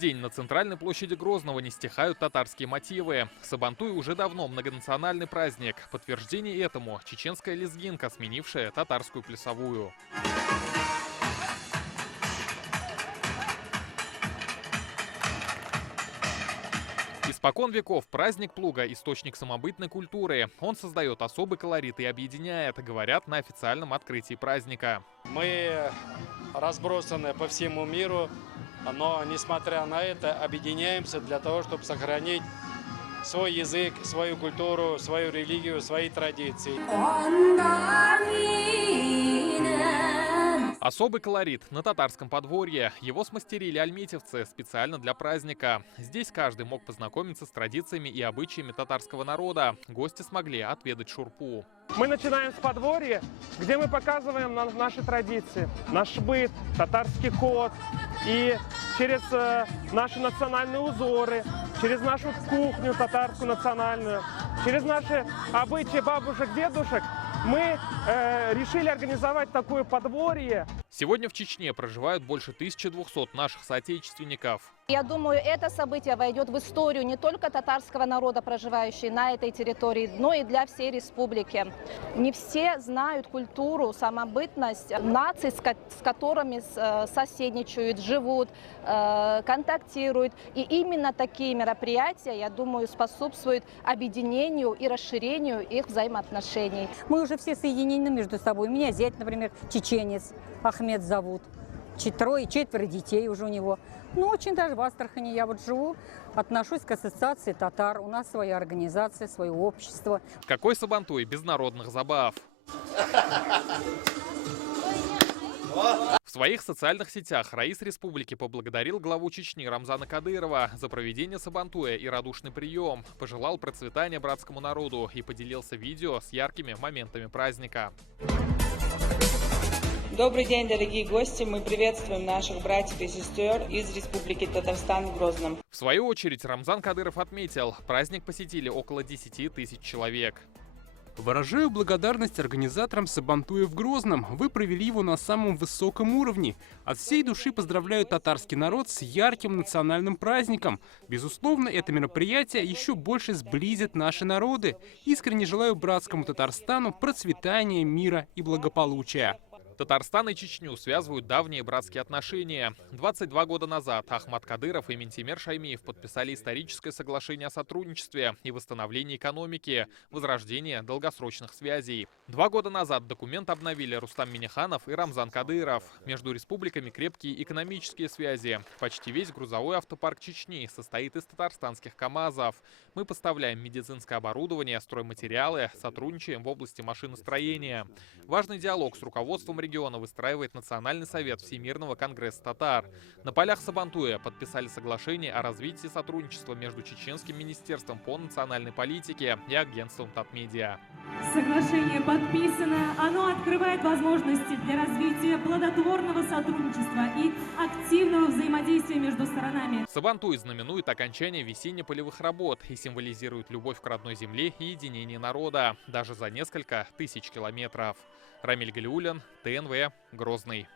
день на центральной площади Грозного не стихают татарские мотивы. Сабантуй уже давно многонациональный праздник. Подтверждение этому – чеченская лезгинка, сменившая татарскую плясовую. Испокон веков праздник плуга – источник самобытной культуры. Он создает особый колорит и объединяет, говорят на официальном открытии праздника. Мы разбросаны по всему миру, но, несмотря на это, объединяемся для того, чтобы сохранить свой язык, свою культуру, свою религию, свои традиции. Особый колорит на татарском подворье. Его смастерили альметьевцы специально для праздника. Здесь каждый мог познакомиться с традициями и обычаями татарского народа. Гости смогли отведать шурпу. Мы начинаем с подворья, где мы показываем наши традиции, наш быт, татарский код. И через наши национальные узоры, через нашу кухню татарскую национальную, через наши обычаи бабушек, дедушек мы решили организовать такое подворье. Сегодня в Чечне проживают больше 1200 наших соотечественников. Я думаю, это событие войдет в историю не только татарского народа, проживающего на этой территории, но и для всей республики. Не все знают культуру, самобытность наций, с которыми соседничают, живут, контактируют. И именно такие мероприятия, я думаю, способствуют объединению и расширению их взаимоотношений. Мы уже все соединены между собой. У меня зять, например, чеченец, Ахмед зовут. Четверо детей уже у него. Ну, очень даже в Астрахани я вот живу, отношусь к ассоциации татар. У нас своя организация, свое общество. Какой Сабантуй без народных забав? В своих социальных сетях раис республики поблагодарил главу Чечни Рамзана Кадырова за проведение Сабантуя и радушный прием, пожелал процветания братскому народу и поделился видео с яркими моментами праздника. Добрый день, дорогие гости! Мы приветствуем наших братьев и сестер из Республики Татарстан в Грозном. В свою очередь Рамзан Кадыров отметил, праздник посетили около 10 тысяч человек. Выражаю благодарность организаторам Сабантуя в Грозном. Вы провели его на самом высоком уровне. От всей души поздравляю татарский народ с ярким национальным праздником. Безусловно, это мероприятие еще больше сблизит наши народы. Искренне желаю братскому Татарстану процветания, мира и благополучия. Татарстан и Чечню связывают давние братские отношения. 22 года назад Ахмад Кадыров и Минтимер Шаймиев подписали историческое соглашение о сотрудничестве и восстановлении экономики, возрождении долгосрочных связей. 2 года назад документ обновили Рустам Минниханов и Рамзан Кадыров. Между республиками крепкие экономические связи. Почти весь грузовой автопарк Чечни состоит из татарстанских КАМАЗов. Мы поставляем медицинское оборудование, стройматериалы, сотрудничаем в области машиностроения. Важный диалог с руководством региона выстраивает Национальный совет Всемирного конгресса татар. На полях Сабантуя подписали соглашение о развитии сотрудничества между Чеченским министерством по национальной политике и агентством Татмедиа. Соглашение подписано. Оно открывает возможности для развития плодотворного сотрудничества и активного взаимодействия между сторонами. Сабантуй знаменует окончание весенне-полевых работ и символизирует любовь к родной земле и единение народа, даже за несколько тысяч километров. Рамиль Галиуллин, ТНВ, Грозный.